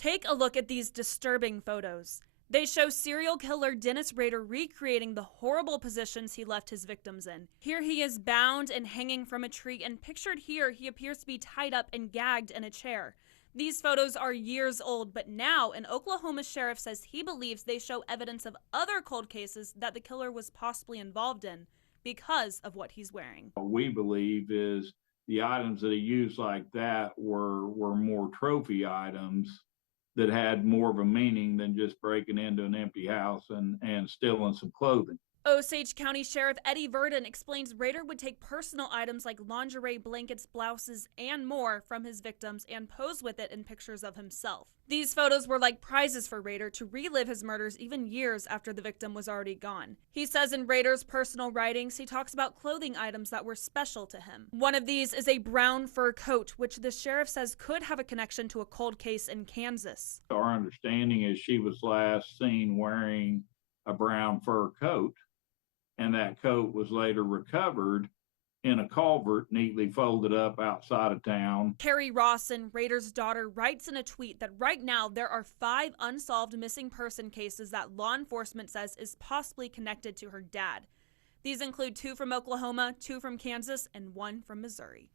Take a look at these disturbing photos. They show serial killer Dennis Rader recreating the horrible positions he left his victims in. Here he is bound and hanging from a tree, and pictured here he appears to be tied up and gagged in a chair. These photos are years old, but now an Oklahoma sheriff says he believes they show evidence of other cold cases that the killer was possibly involved in because of what he's wearing. What we believe is the items that he used like that were more trophy items that had more of a meaning than just breaking into an empty house and stealing some clothing. Osage County Sheriff Eddie Verdon explains Rader would take personal items like lingerie, blankets, blouses, and more from his victims and pose with it in pictures of himself. These photos were like prizes for Rader to relive his murders even years after the victim was already gone. He says in Rader's personal writings, he talks about clothing items that were special to him. One of these is a brown fur coat, which the sheriff says could have a connection to a cold case in Kansas. Our understanding is she was last seen wearing a brown fur coat, and that coat was later recovered in a culvert neatly folded up outside of town. Carrie Rawson, Rader's daughter, writes in a tweet that right now there are 5 unsolved missing person cases that law enforcement says is possibly connected to her dad. These include 2 from Oklahoma, 2 from Kansas, and 1 from Missouri.